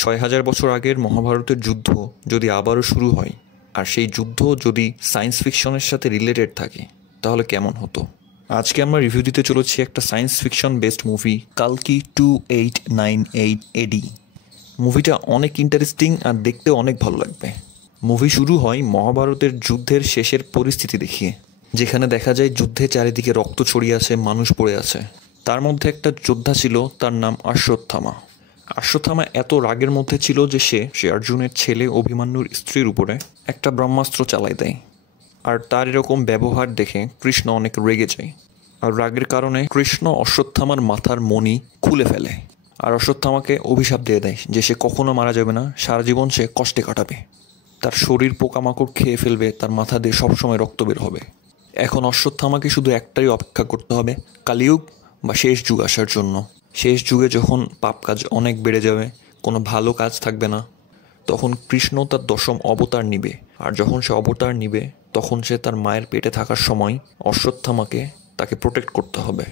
৬,০০০ বছর আগের মহাভারতের যুদ্ধ যদি আবারও শুরু হয়, আর সেই যুদ্ধ যদি সায়েন্স ফিকশনের সাথে রিলেটেড থাকে, তাহলে কেমন হতো? আজকে আমরা রিভিউ দিতে চলেছি একটা সায়েন্স ফিকশন বেসড মুভি, কালকি 2898 এডি। মুভিটা অনেক ইন্টারেস্টিং আর দেখতেও অনেক ভালো লাগবে। মুভি শুরু হয় মহাভারতের যুদ্ধের শেষের পরিস্থিতি দেখিয়ে, যেখানে দেখা যায় যুদ্ধে চারিদিকে রক্ত ছড়িয়ে আছে, মানুষ পড়ে আছে। তার মধ্যে একটা যোদ্ধা ছিল, তার নাম অশ্বত্থামা। অশ্বত্থামা এত রাগের মধ্যে ছিল যে সে অর্জুনের ছেলে অভিমন্যুর স্ত্রীর উপরে একটা ব্রহ্মাস্ত্র চালাই দেয়। আর তার এরকম ব্যবহার দেখে কৃষ্ণ অনেক রেগে যায়। আর রাগের কারণে কৃষ্ণ অশ্বত্থামার মাথার মণি খুলে ফেলে, আর অশ্বত্থামাকে অভিশাপ দিয়ে দেয় যে সে কখনো মারা যাবে না, সারা জীবন সে কষ্টে কাটাবে। তার শরীর পোকামাকড় খেয়ে ফেলবে, তার মাথা দিয়ে সবসময় রক্ত বের হবে। এখন অশ্বত্থামাকে শুধু একটাই অপেক্ষা করতে হবে, কালিযুগ বা শেষ যুগ আসার জন্য। শেষ যুগে যখন পাপ কাজ অনেক বেড়ে যাবে, কোনো ভালো কাজ থাকবে না, তখন কৃষ্ণ তার ১০ম অবতার নিবে। আর যখন সে অবতার নিবে, তখন সে তার মায়ের পেটে থাকার সময় অশ্বত্থামাকে তাকে প্রোটেক্ট করতে হবে।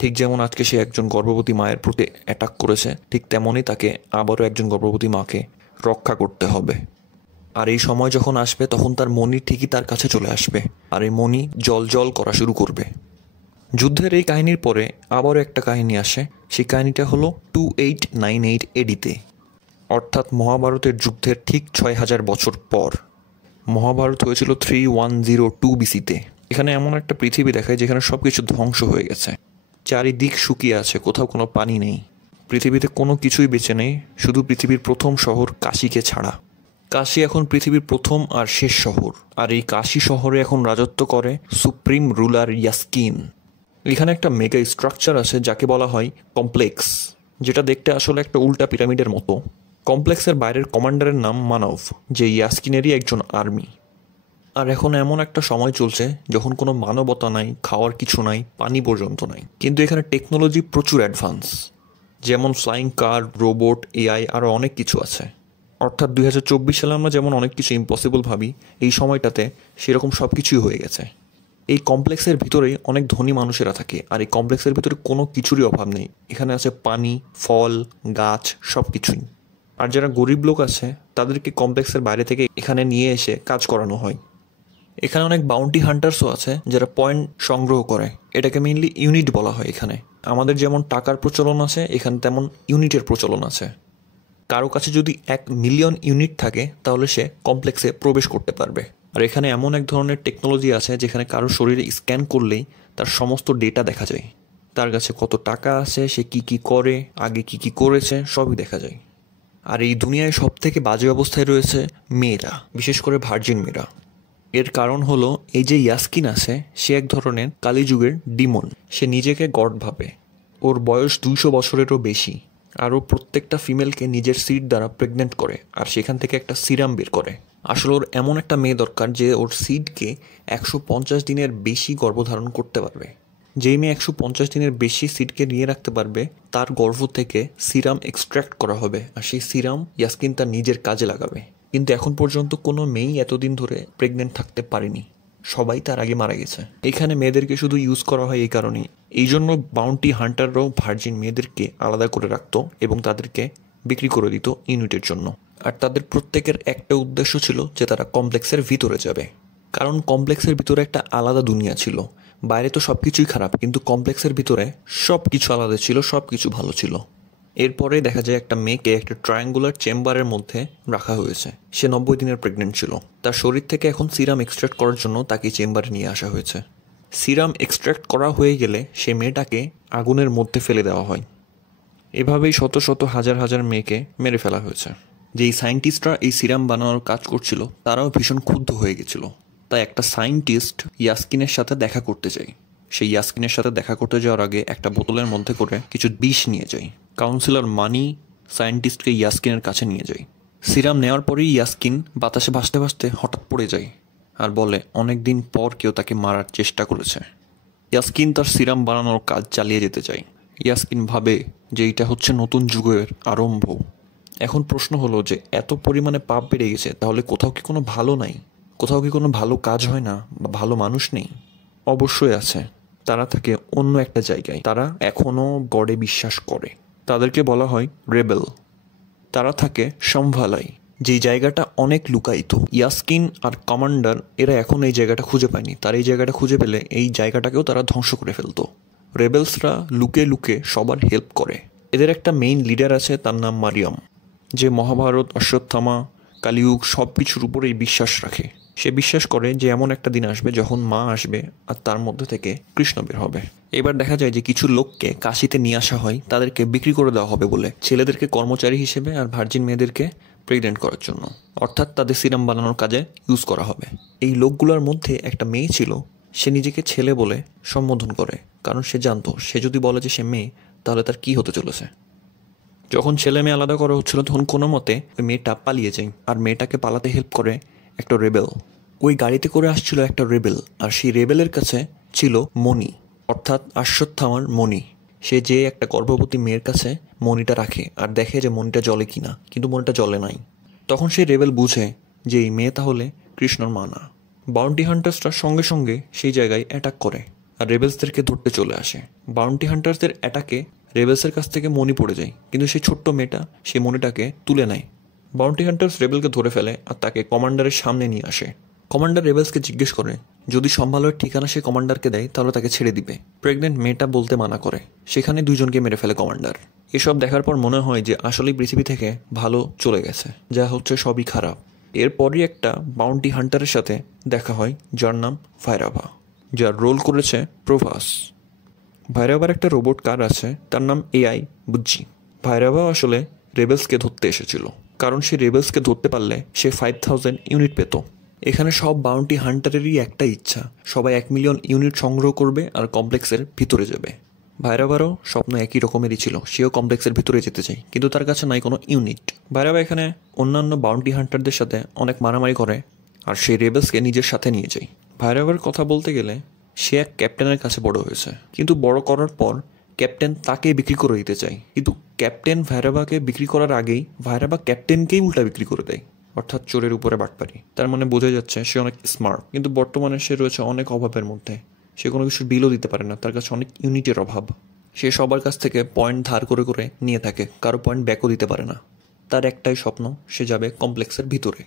ঠিক যেমন আজকে সে একজন গর্ভবতী মায়ের প্রতি অ্যাটাক করেছে, ঠিক তেমনই তাকে আবারও একজন গর্ভবতী মাকে রক্ষা করতে হবে। আর এই সময় যখন আসবে, তখন তার মণি ঠিকই তার কাছে চলে আসবে, আর এই মণি জল করা শুরু করবে। যুদ্ধের এই কাহিনীর পরে আবারও একটা কাহিনী আসে। সেই কাহিনীটা হলো 2898 এডিতে, অর্থাৎ মহাভারতের যুদ্ধের ঠিক ৬,০০০ বছর পর। মহাভারত হয়েছিল 3102 বিসিতে। এখানে এমন একটা পৃথিবী দেখায় যেখানে সব কিছু ধ্বংস হয়ে গেছে, চারিদিক শুকিয়ে আছে, কোথাও কোনো পানি নেই। পৃথিবীতে কোনো কিছুই বেঁচে নেই, শুধু পৃথিবীর প্রথম শহর কাশীকে ছাড়া। কাশী এখন পৃথিবীর প্রথম আর শেষ শহর, আর এই কাশী শহরে এখন রাজত্ব করে সুপ্রিম রুলার ইয়াস্কিন। এখানে একটা মেগা স্ট্রাকচার আছে যাকে বলা হয় কমপ্লেক্স, যেটা দেখতে আসলে একটা উল্টা পিরামিডের মতো। কমপ্লেক্সের বাইরের কমান্ডারের নাম মানব, যে ইয়াস্কিনেরই একজন আর্মি। আর এখন এমন একটা সময় চলছে যখন কোনো মানবতা নাই, খাওয়ার কিছু নাই, পানি পর্যন্ত নাই, কিন্তু এখানে টেকনোলজি প্রচুর অ্যাডভান্স। যেমন ফ্লাইং কার, রোবট, এআই, আরও অনেক কিছু আছে। অর্থাৎ 2024 সালে আমরা যেমন অনেক কিছু ইম্পসিবল ভাবি, এই সময়টাতে সেরকম সব কিছুই হয়ে গেছে। এই কমপ্লেক্সের ভিতরেই অনেক ধনী মানুষেরা থাকে, আর এই কমপ্লেক্সের ভিতরে কোনো কিছুরই অভাব নেই। এখানে আছে পানি, ফল, গাছ, সব কিছুই। আর যারা গরিব লোক আছে, তাদেরকে কমপ্লেক্সের বাইরে থেকে এখানে নিয়ে এসে কাজ করানো হয়। এখানে অনেক বাউন্টি হান্টার্সও আছে যারা পয়েন্ট সংগ্রহ করে। এটাকে মেইনলি ইউনিট বলা হয় এখানে। আমাদের যেমন টাকার প্রচলন আছে, এখানে তেমন ইউনিটের প্রচলন আছে। কারো কাছে যদি 1,000,000 ইউনিট থাকে, তাহলে সে কমপ্লেক্সে প্রবেশ করতে পারবে। আর এখানে এমন এক ধরনের টেকনোলজি আছে যেখানে কারো শরীরে স্ক্যান করলেই তার সমস্ত ডেটা দেখা যায়। তার কাছে কত টাকা আছে, সে কি করে, আগে কি করেছে, সবই দেখা যায়। আর এই দুনিয়ায় সব থেকে বাজে অবস্থায় রয়েছে মেয়েরা, বিশেষ করে ভার্জিন মেয়েরা। এর কারণ হলো, এই যে ইয়াস্কিন আছে, সে এক ধরনের কালীযুগের ডিমন। সে নিজেকে গড ভাবে। ওর বয়স 200 বছরেরও বেশি। আর ও প্রত্যেকটা ফিমেলকে নিজের সিড দ্বারা প্রেগনেন্ট করে, আর সেখান থেকে একটা সিরাম বের করে। আসলে ওর এমন একটা মেয়ে দরকার যে ওর সিডকে 150 দিনের বেশি গর্ভধারণ করতে পারবে। যেই মেয়ে 150 দিনের বেশি সিডকে নিয়ে রাখতে পারবে, তার গর্ভ থেকে সিরাম এক্সট্র্যাক্ট করা হবে, আর সেই সিরাম ইয়াস্কিন তার নিজের কাজে লাগাবে। কিন্তু এখন পর্যন্ত কোনো মেয়েই এতদিন ধরে প্রেগনেন্ট থাকতে পারেনি, সবাই তার আগে মারা গেছে। এখানে মেয়েদেরকে শুধু ইউজ করা হয় এই কারণেই। এই জন্য বাউন্টি হান্টাররাও ভার্জিন মেয়েদেরকে আলাদা করে রাখতো এবং তাদেরকে বিক্রি করে দিত ইউনিটের জন্য। আর তাদের প্রত্যেকের একটা উদ্দেশ্য ছিল যে তারা কমপ্লেক্সের ভিতরে যাবে, কারণ কমপ্লেক্সের ভিতরে একটা আলাদা দুনিয়া ছিল। বাইরে তো সব কিছুই খারাপ, কিন্তু কমপ্লেক্সের ভিতরে সব কিছু আলাদা ছিল, সব কিছু ভালো ছিল। এরপরে দেখা যায় একটা মেয়েকে একটা ট্রায়াঙ্গুলার চেম্বারের মধ্যে রাখা হয়েছে। সে 90 দিনের প্রেগনেন্ট ছিল। তার শরীর থেকে এখন সিরাম এক্সট্র্যাক্ট করার জন্য তাকে চেম্বারে নিয়ে আসা হয়েছে। সিরাম এক্সট্র্যাক্ট করা হয়ে গেলে সে মেয়েটাকে আগুনের মধ্যে ফেলে দেওয়া হয়। এভাবেই শত শত হাজার হাজার মেয়েকে মেরে ফেলা হয়েছে। যেই সায়েন্টিস্টরা এই সিরাম বানানোর কাজ করছিল, তারাও ভীষণ ক্ষুব্ধ হয়ে গেছিল। তাই একটা সায়েন্টিস্ট ইয়াস্কিনের সাথে দেখা করতে যায়। সেই ইয়াস্কিনের সাথে দেখা করতে যাওয়ার আগে একটা বোতলের মধ্যে করে কিছু বিষ নিয়ে যায়। কাউন্সিলর মানি সায়েন্টিস্টকে ইয়াস্কিনের কাছে নিয়ে যায়। সিরাম নেওয়ার পরেই ইয়াস্কিন বাতাসে ভাসতে ভাসতে হঠাৎ পড়ে যায়, আর বলে অনেক দিন পর কেউ তাকে মারার চেষ্টা করেছে। ইয়াস্কিন তার সিরাম বানানোর কাজ চালিয়ে যেতে চায়। ইয়াস্কিন ভাবে যে এটা হচ্ছে নতুন যুগের আরম্ভ। এখন প্রশ্ন হলো যে এত পরিমাণে পাপ বেড়ে গেছে, তাহলে কোথাও কি কোনো ভালো নাই? কোথাও কি কোনো ভালো কাজ হয় না, বা ভালো মানুষ নেই? অবশ্যই আছে। তারা থাকে অন্য একটা জায়গায়। তারা এখনও গডে বিশ্বাস করে। তাদেরকে বলা হয় রেবেল। তারা থাকে সম্ভালাই, যেই জায়গাটা অনেক লুকায়িত। ইয়াস্কিন আর কমান্ডার এরা এখন এই জায়গাটা খুঁজে পায়নি, তার এই জায়গাটা খুঁজে পেলে এই জায়গাটাকেও তারা ধ্বংস করে ফেলতো। রেবেলসরা লুকে লুকে সবার হেল্প করে। এদের একটা মেইন লিডার আছে, তার নাম মারিয়াম, যে মহাভারত, অশ্বত্থামা, কালিযুগ সব কিছুর উপরেই বিশ্বাস রাখে। সে বিশ্বাস করে যে এমন একটা দিন আসবে যখন মা আসবে আর তার মধ্যে থেকে কৃষ্ণ বের হবে। এবার দেখা যায় যে কিছু লোককে কাশিতে নিয়ে আসা হয় তাদেরকে বিক্রি করে দেওয়া হবে বলে, ছেলেদেরকে কর্মচারী হিসেবে আর ভার্জিন মেয়েদেরকে প্রেগনেন্ট করার জন্য, অর্থাৎ তাদের সিরাম বানানোর কাজে ইউজ করা হবে। এই লোকগুলোর মধ্যে একটা মেয়ে ছিল, সে নিজেকে ছেলে বলে সম্বোধন করে, কারণ সে জানতো সে যদি বলে যে সে মেয়ে তাহলে তার কি হতে চলেছে। যখন ছেলে মেয়ে আলাদা করা হচ্ছিল তখন কোনো মতে ওই মেয়েটা পালিয়ে যায়, আর মেয়েটাকে পালাতে হেল্প করে একটা রেবেল। ওই গাড়িতে করে আসছিল একটা রেবেল, আর সেই রেবেলের কাছে ছিল মণি, অর্থাৎ অশ্বত্থামার মণি। সে যে একটা গর্ভবতী মেয়ের কাছে মণিটা রাখে আর দেখে যে মণিটা জ্বলে কিনা, কিন্তু মণিটা জ্বলে নাই। তখন সেই রেবেল বুঝে যে এই মেয়ে তাহলে কৃষ্ণর মা না। বাউন্টি হান্টার্সরা সঙ্গে সঙ্গে সেই জায়গায় অ্যাটাক করে আর রেবেলসদেরকে ধরতে চলে আসে। বাউন্টি হান্টার্সদের অ্যাটাকে রেবেলসের কাছ থেকে মণি পড়ে যায়, কিন্তু সেই ছোট্ট মেয়েটা সেই মণিটাকে তুলে নেয়। বাউন্টি হান্টার্স রেবেলকে ধরে ফেলে আর তাকে কমান্ডারের সামনে নিয়ে আসে। কমান্ডার রেবেলসকে জিজ্ঞেস করে যদি সম্ভালয়ের ঠিকানা সে কমান্ডারকে দেয় তাহলে তাকে ছেড়ে দিবে। প্রেগনেন্ট মেয়েটা বলতে মানা করে, সেখানে দুজনকে মেরে ফেলে কমান্ডার। এসব দেখার পর মনে হয় যে আসলেই পৃথিবী থেকে ভালো চলে গেছে, যা হচ্ছে সবই খারাপ। এরপরই একটা বাউন্টি হান্টারের সাথে দেখা হয় যার নাম ভাইরাভা, যার রোল করেছে প্রভাস। ভাইরাভার একটা রোবট কার আছে, তার নাম AI বুজ্জি। ভাইরাভা আসলে রেবেলসকে ধরতে এসেছিল, কারণ সে রেবেলসকে ধরতে পারলে সে 5000 ইউনিট পেত। এখানে সব বাউন্টি হান্টারেরই একটা ইচ্ছা, সবাই 1 মিলিয়ন ইউনিট সংগ্রহ করবে আর কমপ্লেক্সের ভিতরে যাবে। ভাইরাভারও স্বপ্ন একই রকমেরই ছিল, সেও কমপ্লেক্সের ভিতরে যেতে চায়, কিন্তু তার কাছে নাই কোনো ইউনিট। ভাইরাভা এখানে অন্যান্য বাউন্টি হান্টারদের সাথে অনেক মারামারি করে আর সেই রেবেলসকে নিজের সাথে নিয়ে যায়। ভাইরাভার কথা বলতে গেলে সে এক ক্যাপ্টেনের কাছে বড় হয়েছে, কিন্তু বড় করার পর ক্যাপ্টেন তাকে বিক্রি করে দিতে চায়, কিন্তু ক্যাপ্টেন ভাইরাভাকে বিক্রি করার আগেই ভাইরাভা ক্যাপ্টেনকেই উল্টা বিক্রি করে দেয়, অর্থাৎ চোরের উপরে বাটপারি। তার মানে বোঝা যাচ্ছে সে অনেক স্মার্ট, কিন্তু বর্তমানে সে রয়েছে অনেক অভাবের মধ্যে। সে কোনো কিছুর বিলও দিতে পারে না, তার কাছে অনেক ইউনিটের অভাব। সে সবার কাছ থেকে পয়েন্ট ধার করে করে নিয়ে থাকে, কারো পয়েন্ট ব্যাকও দিতে পারে না। তার একটাই স্বপ্ন, সে যাবে কমপ্লেক্সের ভিতরে।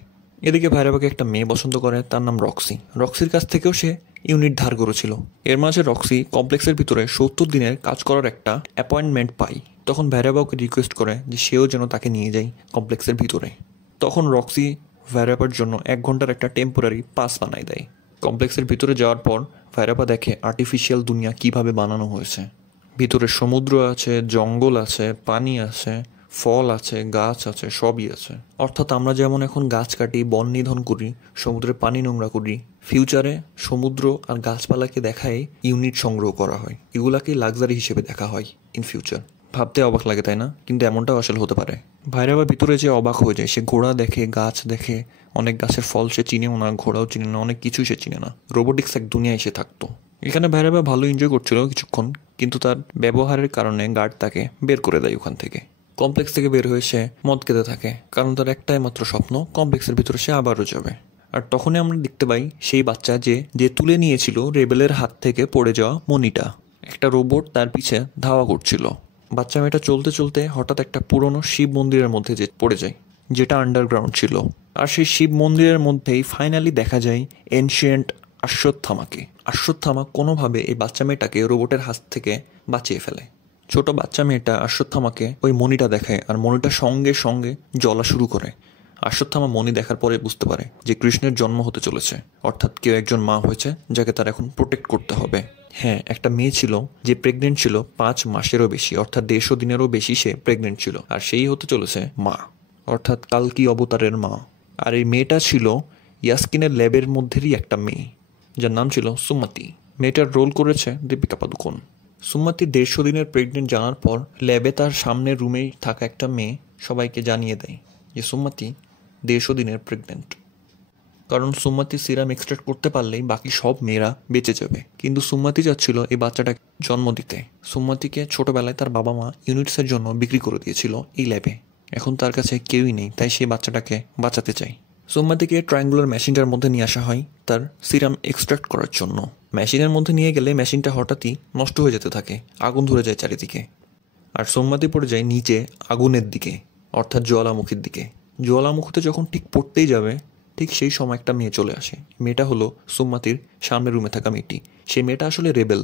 এদিকে ভাইরাভাকে একটা মেয়ে পছন্দ করে, তার নাম রক্সি। রক্সির কাছ থেকেও সে ইউনিট ধার করেছিল। এর মাঝে রক্সি কমপ্লেক্সের ভিতরে 70 দিনের কাজ করার একটা অ্যাপয়েন্টমেন্ট পায়। তখন ভাইরাভাকে রিকোয়েস্ট করে যে সেও যেন তাকে নিয়ে যায় কমপ্লেক্সের ভিতরে। তখন রক্সি ভাইরাভার জন্য 1 ঘন্টার একটা টেম্পোরারি পাস বানায় দেয়। কমপ্লেক্সের ভিতরে যাওয়ার পর ভাইরাভা দেখে আর্টিফিশিয়াল দুনিয়া কিভাবে বানানো হয়েছে। ভিতরে সমুদ্র আছে, জঙ্গল আছে, পানি আছে, ফল আছে, গাছ আছে, সবই আছে। অর্থাৎ আমরা যেমন এখন গাছ কাটি, বন নিধন করি, সমুদ্রের পানি নোংরা করি, ফিউচারে সমুদ্র আর গাছপালাকে দেখায় ইউনিট সংগ্রহ করা হয়। এগুলাকে লাক্সারি হিসেবে দেখা হয় ইন ফিউচার। ভাবতে অবাক লাগে তাই না? কিন্তু এমনটাও আসলে হতে পারে। ভাইরাভা ভিতরে যে অবাক হয়ে যায়, সে ঘোড়া দেখে, গাছ দেখে, অনেক গাছের ফল সে চিনেও না, ঘোড়াও চিনে না, অনেক কিছুই সে চিনে না। রোবোটিক্স এক দুনিয়ায় সে থাকতো। এখানে ভাইরাভা ভালো এনজয় করছিল কিছুক্ষণ, কিন্তু তার ব্যবহারের কারণে গার্ড তাকে বের করে দেয় ওখান থেকে। কমপ্লেক্স থেকে বের হয়ে সে মদ খেতে থাকে, কারণ তার একটাই মাত্র স্বপ্ন, কমপ্লেক্সের ভিতরে সে আবারও যাবে। আর তখনই আমরা দেখতে পাই সেই বাচ্চা যে তুলে নিয়েছিল রেবেলের হাত থেকে পড়ে যাওয়া মণিটা। একটা রোবট তার পিছে ধাওয়া করছিল। বাচ্চা মেয়েটা চলতে চলতে হঠাৎ একটা পুরনো শিব মন্দিরের মধ্যে পড়ে যায়, যেটা আন্ডারগ্রাউন্ড ছিল। আর সেই শিব মন্দিরের মধ্যেই ফাইনালি দেখা যায় এনশিয়েন্ট অশ্বত্থামাকে। অশ্বত্থামা কোনোভাবে এই বাচ্চা মেয়েটাকে রোবটের হাত থেকে বাঁচিয়ে ফেলে। ছোট বাচ্চা মেয়েটা অশ্বত্থামাকে ওই মণিটা দেখায়, আর মণিটা সঙ্গে সঙ্গে জ্বলা শুরু করে। অশ্বত্থামা মণি দেখার পরে বুঝতে পারে যে কৃষ্ণের জন্ম হতে চলেছে, অর্থাৎ কেউ একজন মা হয়েছে যাকে তার এখন প্রোটেক্ট করতে হবে। হ্যাঁ, একটা মেয়ে ছিল যে প্রেগনেন্ট ছিল 5 মাসেরও বেশি, অর্থাৎ 150 দিনেরও বেশি সে প্রেগনেন্ট ছিল, আর সেই হতে চলেছে মা, অর্থাৎ কালকি অবতারের মা। আর এই মেয়েটা ছিল ইয়াস্কিনের ল্যাবের মধ্যেরই একটা মেয়ে, যার নাম ছিল সুমতি। মেয়েটার রোল করেছে দীপিকা পাদুকোন। সুমতি 150 দিনের প্রেগনেন্ট জানার পর ল্যাবে তার সামনের রুমেই থাকা একটা মেয়ে সবাইকে জানিয়ে দেয় যে সুমতি 150 দিনের প্রেগনেন্ট। কারণ সুমতি সিরাম এক্সট্রাক্ট করতে পারলেই বাকি সব মেয়েরা বেঁচে যাবে, কিন্তু সুমতি চাচ্ছিল এই বাচ্চাটাকে জন্ম দিতে। সুমতিকে ছোটবেলায় তার বাবা মা ইউনিটসের জন্য বিক্রি করে দিয়েছিল এই ল্যাবে। এখন তার কাছে কেউই নেই, তাই সেই বাচ্চাটাকে বাঁচাতে চায়। সুমতিকে ট্রায়াঙ্গুলার মেশিনটার মধ্যে নিয়ে আসা হয় তার সিরাম এক্সট্রাক্ট করার জন্য। মেশিনের মধ্যে নিয়ে গেলে মেশিনটা হঠাৎই নষ্ট হয়ে যেতে থাকে, আগুন ধরে যায় চারিদিকে, আর সুমতি পড়ে যায় নিচে আগুনের দিকে। অর্থাৎ জ্বালামুখীর দিকে। জ্বালামুখীতে যখন ঠিক পড়তেই যাবে, ঠিক সেই সময় একটা মেয়ে চলে আসে। মেয়েটা হলো সুম্মাতির সামনের রুমে থাকা মেয়েটি। সেই মেয়েটা আসলে রেবেল।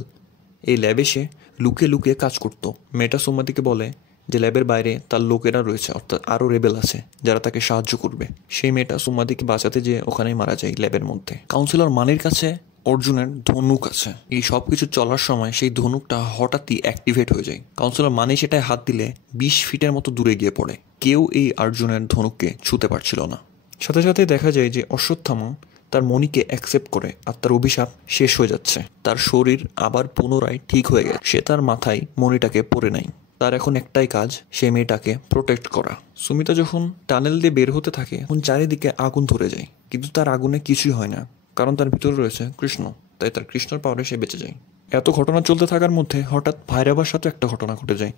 এই ল্যাবে সে লুকিয়ে লুকিয়ে কাজ করত। মেয়েটা সুম্মাতিকে বলে যে ল্যাবের বাইরে তার লোকেরা রয়েছে, অর্থাৎ আরও রেবেল আছে যারা তাকে সাহায্য করবে। সেই মেয়েটা সুম্মাতিকে বাঁচাতে যেয়ে ওখানেই মারা যায় ল্যাবের মধ্যে। কাউন্সিলর মানির কাছে অর্জুনের ধনুক আছে। এই সব কিছু চলার সময় সেই ধনুকটা হঠাৎই অ্যাক্টিভেট হয়ে যায়। কাউন্সিলর মানি সেটায় হাত দিলে 20 ফিটের মতো দূরে গিয়ে পড়ে। কেউ এই অর্জুনের ধনুককে ছুঁতে পারছিল না। সাথে সাথে দেখা যায় যে অশ্বত্থামা তার মণিকে অ্যাকসেপ্ট করে আর তার অভিশাপ শেষ হয়ে যাচ্ছে। তার শরীর আবার পুনরায় ঠিক হয়ে গেছে। সে তার মাথায় মণিটাকে পরে নেয়। তার এখন একটাই কাজ, সে মেয়েটাকে প্রোটেক্ট করা। সুমিতা যখন টানেল দিয়ে বের হতে থাকে তখন চারিদিকে আগুন ধরে যায়, কিন্তু তার আগুনে কিছুই হয় না, কারণ তার ভিতরে রয়েছে কৃষ্ণ। তাই তার কৃষ্ণর পাওয়ারে সে বেঁচে যায়। এত ঘটনা চলতে থাকার মধ্যে হঠাৎ ভাইরাবার সাথে একটা ঘটনা ঘটে যায়।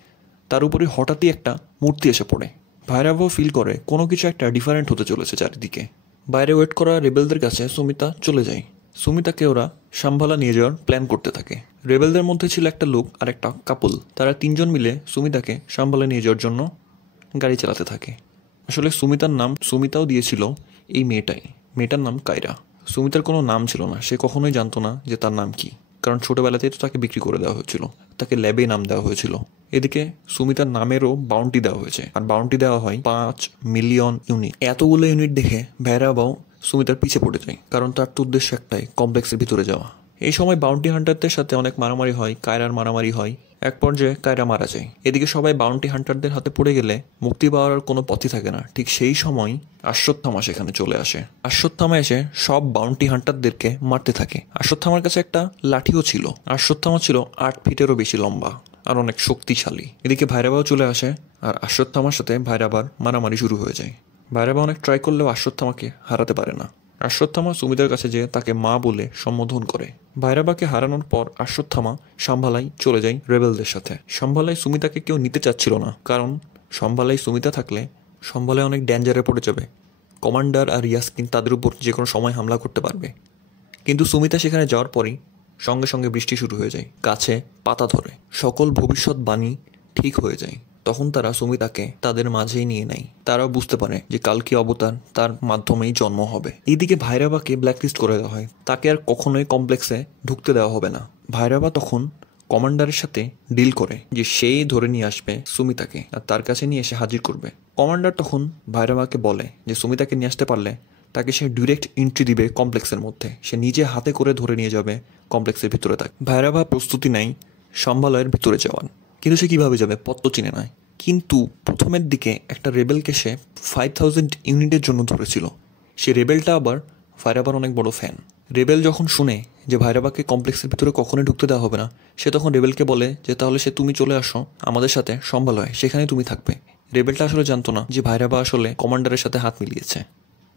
তার উপরে হঠাৎই একটা মূর্তি এসে পড়ে। ভাইরাবাও ফিল করে কোনো কিছু একটা ডিফারেন্ট হতে চলেছে চারিদিকে। বাইরে ওয়েট করা রেবেলদের কাছে সুমিতা চলে যায়। সুমিতাকে ওরা শাম্বালা নিয়ে যাওয়ার প্ল্যান করতে থাকে। রেবেলদের মধ্যে ছিল একটা লোক আর একটা কাপল। তারা তিনজন মিলে সুমিতাকে শাম্বালা নিয়ে যাওয়ার জন্য গাড়ি চালাতে থাকে। আসলে সুমিতার নাম সুমিতাও দিয়েছিল এই মেয়েটাই। মেয়েটার নাম কায়রা। সুমিতার কোনো নাম ছিল না, সে কখনোই জানতো না যে তার নাম কি, কারণ ছোটোবেলাতেই তো তাকে বিক্রি করে দেওয়া হয়েছিল, তাকে ল্যাবে নাম দেওয়া হয়েছিল। এদিকে সুমিতার নামেরও বাউন্টি দেওয়া হয়েছে, আর বাউন্টি দেওয়া হয় 5 মিলিয়ন ইউনিট। এতগুলো ইউনিট দেখে ভৈরবাও সুমিতার পিছে পড়ে যায়, কারণ তার তো উদ্দেশ্য একটাই, কমপ্লেক্সের ভিতরে যাওয়া। এই সময় বাউন্টি হান্টারদের সাথে অনেক মারামারি হয়, কায়রার মারামারি হয়। এক পর্যায়ে কায়রা মারা যায়। এদিকে সবাই বাউন্টি হান্টারদের হাতে পড়ে গেলে মুক্তি পাওয়ার কোনো পথই থাকে না। ঠিক সেই সময় অশ্বত্থামা সেখানে চলে আসে। অশ্বত্থামা এসে সব বাউন্টি হান্টারদেরকে মারতে থাকে। অশ্বত্থামার কাছে একটা লাঠিও ছিল। অশ্বত্থামা ছিল 8 ফিটেরও বেশি লম্বা আর অনেক শক্তিশালী। এদিকে ভৈরবাও চলে আসে, আর অশ্বত্থামার সাথে ভৈরবার মারামারি শুরু হয়ে যায়। ভৈরবা অনেক ট্রাই করলেও অশ্বত্থামাকে হারাতে পারে না। অশ্বত্থামা সুমিতার কাছে যেয়ে তাকে মা বলে সম্বোধন করে। ভৈরবাকে হারানোর পর অশ্বত্থামা শাম্বালাই চলে যায় রেবেলদের সাথে। শাম্বালাই সুমিতাকে কেউ নিতে চাচ্ছিল না, কারণ শাম্বালাই সুমিতা থাকলে শাম্বালাই অনেক ডেঞ্জারে পড়ে যাবে। কমান্ডার আর ইয়াসকিন তাদের উপর যে কোনো সময় হামলা করতে পারবে। কিন্তু সুমিতা সেখানে যাওয়ার পরই সঙ্গে সঙ্গে বৃষ্টি শুরু হয়ে যায়, গাছে পাতা ধরে, সকল ভবিষ্যৎবাণী ঠিক হয়ে যায়। তখন তারা সুমিতাকে তাদের মাঝেই নিয়ে নেয়। তারাও বুঝতে পারে যে কালকি অবতার তার মাধ্যমেই জন্ম হবে। এইদিকে ভৈরবাকে ব্ল্যাকলিস্ট করে দেওয়া হয়, তাকে আর কখনোই কমপ্লেক্সে ঢুকতে দেওয়া হবে না। ভৈরবা তখন কমান্ডারের সাথে ডিল করে যে সেই ধরে নিয়ে আসবে সুমিতাকে আর তার কাছে নিয়ে এসে হাজির করবে। কমান্ডার তখন ভৈরবাকে বলে যে সুমিতাকে নিয়ে আসতে পারলে তাকে সে ডিরেক্ট এন্ট্রি দিবে কমপ্লেক্সের মধ্যে, সে নিজে হাতে করে ধরে নিয়ে যাবে কমপ্লেক্সের ভিতরে। তাকে ভৈরবা প্রস্তুতি নেয় সম্বালয়ের ভিতরে যাওয়ার, কিন্তু সে কীভাবে যাবে, পথ তো চিনে নেয়। কিন্তু প্রথমের দিকে একটা রেবেলকে সে 5000 ইউনিটের জন্য ধরেছিল। সে রেবেলটা আবার ভৈরবার অনেক বড় ফ্যান। রেবেল যখন শুনে যে ভৈরবাকে কমপ্লেক্সের ভিতরে কখনোই ঢুকতে দেওয়া হবে না, সে তখন রেবেলকে বলে যে তাহলে তুমি চলে আসো আমাদের সাথে সম্বালয়ে, সেখানে তুমি থাকবে। রেবেলটা আসলে জানতো না যে ভৈরবা আসলে কমান্ডারের সাথে হাত মিলিয়েছে।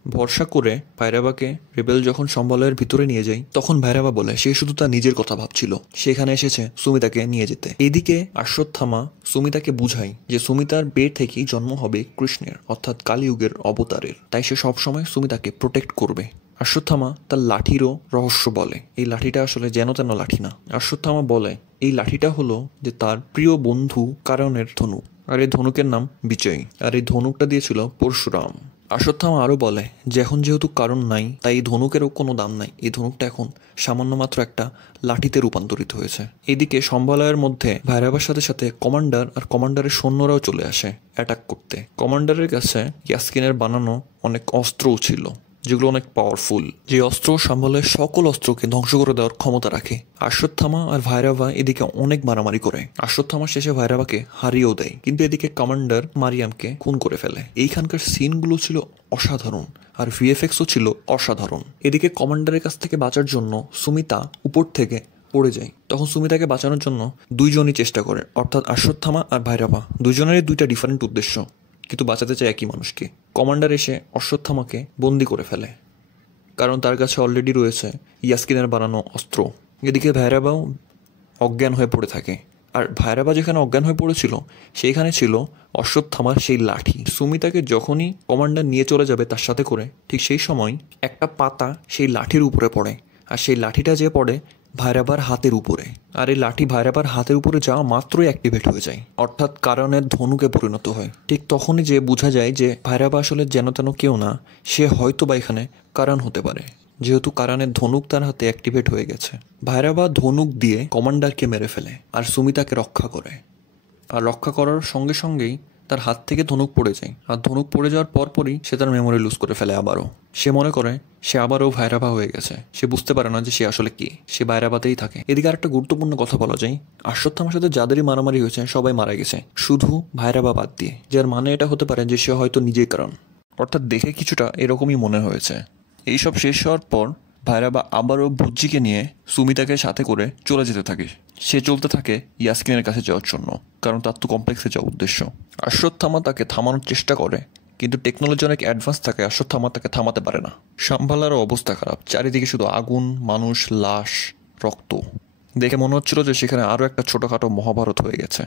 ভরসা করে ভৈরবাকে রেবেল যখন সম্বালয়ের ভিতরে নিয়ে যায়, তখন ভৈরবা বলে সে শুধু তার নিজের কথা ভাবছিল, সেখানে এসেছে সুমিতাকে নিয়ে যেতে। এদিকে অশ্বত্থামা সুমিতাকে বুঝায় যে সুমিতার পেট থেকেই জন্ম হবে কৃষ্ণের, অর্থাৎ কালিযুগের অবতারের। তাই সে সবসময় সুমিতাকে প্রোটেক্ট করবে। অশ্বত্থামা তার লাঠিরও রহস্য বলে। এই লাঠিটা আসলে যেন তেন লাঠি না। অশ্বত্থামা বলে এই লাঠিটা হলো যে তার প্রিয় বন্ধু কারণের ধনুক, আর এই ধনুকের নাম বিজয়, আর এই ধনুকটা দিয়েছিল পরশুরাম। অশ্বত্থামা আরও বলে যে এখন যেহেতু কারণ নাই, তাই এই ধনুকেরও কোনো দাম নাই। এই ধনুকটা এখন সামান্য মাত্র একটা লাঠিতে রূপান্তরিত হয়েছে। এদিকে সম্বালয়ের মধ্যে ভৈরবার সাথে সাথে কমান্ডার আর কমান্ডারের সৈন্যরাও চলে আসে অ্যাটাক করতে। কমান্ডারের কাছে ইয়াসকিনের বানানো অনেক অস্ত্রও ছিল, যেগুলো অনেক পাওয়ারফুল। যে অস্ত্র সম্বালয়ের সকল অস্ত্রকে ধ্বংস করে দেওয়ার ক্ষমতা রাখে। অশ্বত্থামা আর ভৈরবা এদিকে অনেক মারামারি করে। অশ্বত্থামা শেষে ভৈরবাকে হারিয়েও দেয়, কিন্তু এদিকে কমান্ডার মারিয়ামকে খুন করে ফেলে। এইখানকার সিনগুলো ছিল অসাধারণ, আর ভিএফএক্সও ছিল অসাধারণ। এদিকে কমান্ডারের কাছ থেকে বাঁচার জন্য সুমিতা উপর থেকে পড়ে যায়। তখন সুমিতাকে বাঁচানোর জন্য দুইজনই চেষ্টা করে, অর্থাৎ অশ্বত্থামা আর ভৈরবা। দুজনেরই দুইটা ডিফারেন্ট উদ্দেশ্য, কিন্তু বাঁচাতে চায় একই মানুষকে। কমান্ডার এসে অশ্বত্থামাকে বন্দি করে ফেলে, কারণ তার কাছে অলরেডি রয়েছে ইয়াসকিনের বানানো অস্ত্র। এদিকে ভৈরবাও অজ্ঞান হয়ে পড়ে থাকে, আর ভৈরবা যেখানে অজ্ঞান হয়ে পড়েছিল সেইখানে ছিল অশ্বত্থামার সেই লাঠি। সুমিতাকে যখনই কমান্ডার নিয়ে চলে যাবে তার সাথে করে, ঠিক সেই সময় একটা পাতা সেই লাঠির উপরে পড়ে, আর সেই লাঠিটা যে পড়ে ভাইরাবার হাতের উপরে, আর এই লাঠি ভাইরাবার হাতের উপরে যাওয়া মাত্রই অ্যাক্টিভেট হয়ে যায়, অর্থাৎ কারণের ধনুকে পরিণত হয়। ঠিক তখনই যে বোঝা যায় যে ভাইরাবা আসলে যেন তেন কেউ না, সে হয়তো বা এখানে কারণ হতে পারে, যেহেতু কারণের ধনুক তার হাতে অ্যাক্টিভেট হয়ে গেছে। ভাইরাবা ধনুক দিয়ে কমান্ডারকে মেরে ফেলে আর সুমিতাকে রক্ষা করে, আর রক্ষা করার সঙ্গে সঙ্গেই তার হাত থেকে ধনুক পড়ে যায়, আর ধনুক পড়ে যাওয়ার পরপরই সে তার মেমোরি লুজ করে ফেলে আবারও। সে মনে করে সে আবারও ভাইরাবা হয়ে গেছে, সে বুঝতে পারে না যে সে আসলে কি, সে ভাইরাবাতেই থাকে। এদিকে আরেকটা গুরুত্বপূর্ণ কথা বলা যায়, অশ্বত্থামার সাথে যাদেরই মারামারি হয়েছে সবাই মারা গেছে, শুধু ভাইরাবা বাদ দিয়ে, যার মানে এটা হতে পারে যে সে হয়তো নিজেই কারণ। অর্থাৎ দেখে কিছুটা এরকমই মনে হয়েছে। এইসব শেষ হওয়ার পর ভাইরাবা আবারও বুজ্জিকে নিয়ে সুমিতাকে সাথে করে চলে যেতে থাকে। সে চলতে থাকে ইয়াসকিনের কাছে যাওয়ার জন্য, কারণ তার তো কমপ্লেক্সে যাওয়ার উদ্দেশ্য। অশ্বত্থামা তাকে থামানোর চেষ্টা করে, কিন্তু টেকনোলজি অনেক অ্যাডভান্স থাকে, অশ্বত্থামা তাকে থামাতে পারে না। শাম্ভালারও অবস্থা খারাপ, চারিদিকে শুধু আগুন, মানুষ, লাশ, রক্ত। দেখে মনে হচ্ছিল যে সেখানে আরও একটা ছোটোখাটো মহাভারত হয়ে গেছে।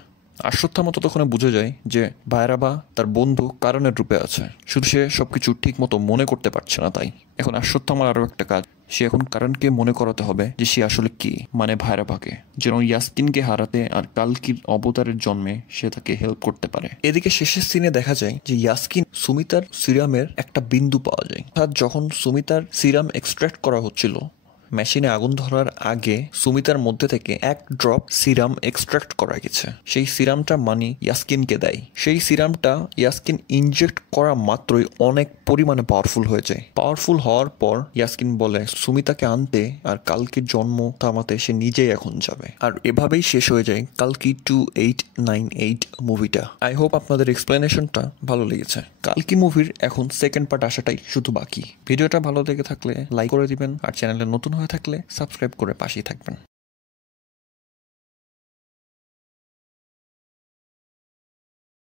অশ্বত্থামা ততক্ষণে বুঝে যায় যে ভাইরাবা তার বন্ধু কারণের রূপে আছে, শুধু সে সবকিছু ঠিক মতো মনে করতে পারছে না। তাই এখন অশ্বত্থামার আরও একটা কাজ, সে এখন কারণকে মনে করাতে হবে যে সে আসলে কি, মানে ভাইরাবাকে, যেন ইয়াসকিনকে হারাতে আর কালকির অবতারের জন্মে সে তাকে হেল্প করতে পারে। এদিকে শেষের সিনে দেখা যায় যে ইয়াসকিন সুমিতার সিরামের একটা বিন্দু পাওয়া যায়, অর্থাৎ যখন সুমিতার সিরাম এক্সট্রাক্ট করা হচ্ছিল, মেশিনে আগুন ধরার আগে সুমিতার মধ্যে থেকে এক ড্রপ সিরাম এক্সট্রাক্ট করা গেছে। সেই সিরামটা মানি ইয়াসকিনকে দেয়। সেই সিরামটা ইয়াসকিন ইনজেক্ট করা মাত্রই অনেক পরিমাণে পাওয়ারফুল হয়ে যায়। পাওয়ারফুল হওয়ার পর ইয়াসকিন বলে সুমিতাকে আনতে আর কালকির জন্ম থামাতে সে নিজেই এখন যাবে। আর এভাবেই শেষ হয়ে যায় কালকি 2898 মুভিটা। আই হোপ আপনাদের এক্সপ্লেনেশনটা ভালো লেগেছে। কালকি মুভির এখন সেকেন্ড পার্ট আসাটাই শুধু বাকি। ভিডিওটা ভালো লেগে থাকলে লাইক করে দিবেন, আর চ্যানেলে নতুন হয়ে থাকলে সাবস্ক্রাইব করে পাশেই থাকবেন।